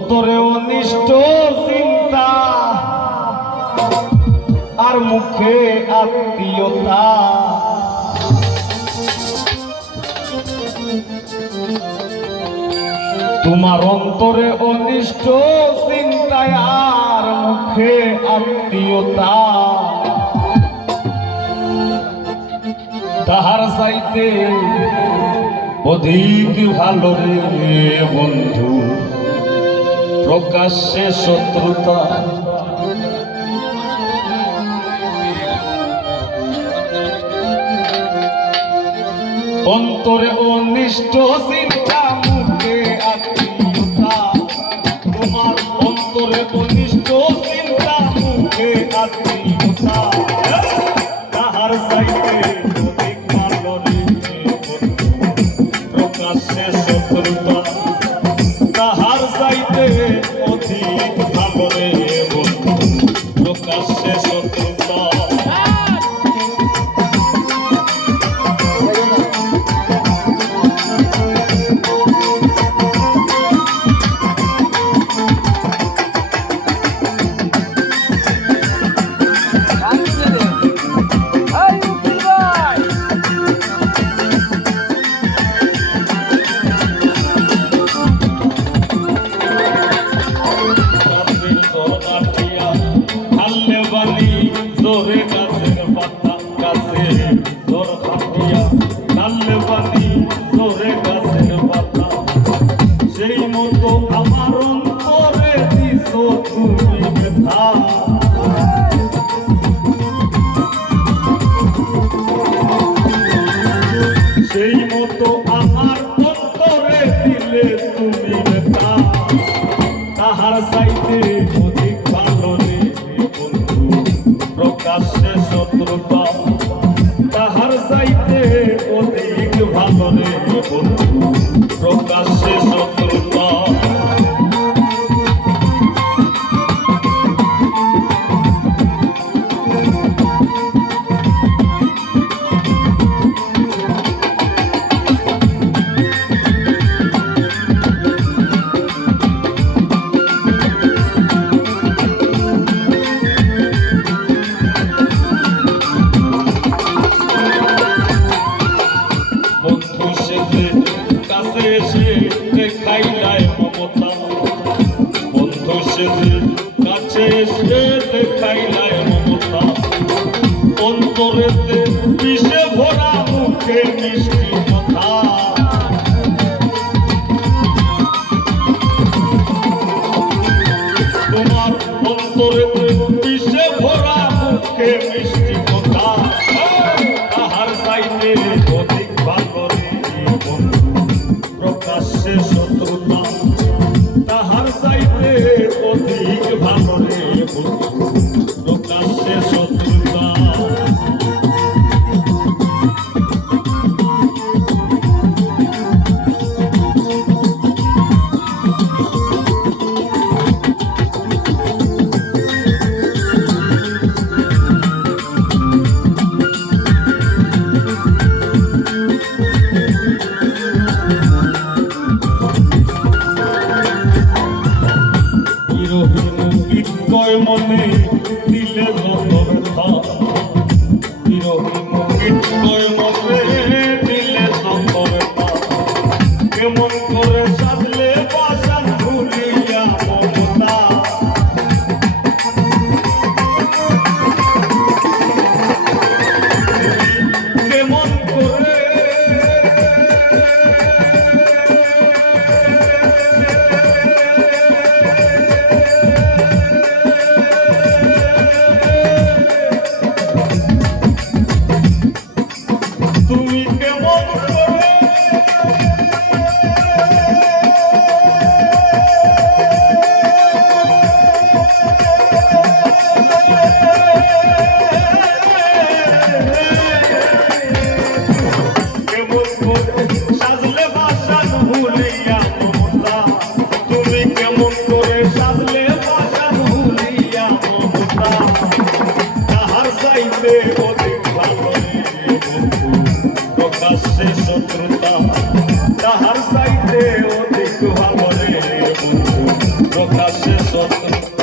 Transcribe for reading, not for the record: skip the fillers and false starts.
অন্তরে অনিষ্ট চিন্তা আর মুখে আত্মীয়তা, তোমার অন্তরে অনিষ্ট চিন্তায় আর মুখে আত্মীয়তা, তাহার চাইতে অধিক ভালো রে বন্ধু প্রকাশ্যে শত্রুতা। অন্তরে অনিষ্ট চিন্তা মুখে আত্মীয়তা, তোমার অন্তরে অনিষ্ট চিন্তা মুখে আত্মীয়তা, তাহার চাইতে অধিক ভালো রে প্রকাশ্যে শত্রুতা, তাহার চাইতে অধিক ভালো রে বন্ধু প্রকাশ্যে শত্রুতা। জোরে গাছের পাতা গাছে জোর খাটিয়া কাললে পানি জোরে গাছের পাতা, সেই মতো আমার অন্তরে দিছো তুমি ব্যথা, সেই মতো আমার অন্তরে দিলে তুমি ব্যথা, তাহার চাইতে অধিক ভালো রে বন্ধু প্রকাশ্যে শত্রুতা, তাহার চাইতে অধিক ভালো রে বন্ধু প্রকাশ্যে শত্রুতা। কাছে এসে দেখাইলাই মমতা, বন্ধু সেজে কাছে এসে দেখাইলাই মমতা, অন্তরেতে বিষে ভরা মুখে মিষ্টি কথা, তোমার অন্তরেতে বিষে ভরা মুখে মিষ্টি কথা, তাহার চাইতে অধিক ভালো প্রকাশ্যে শত্রুতা, তাহার চাইতে অধিক ভালো রে বন্ধু প্রকাশে সত্য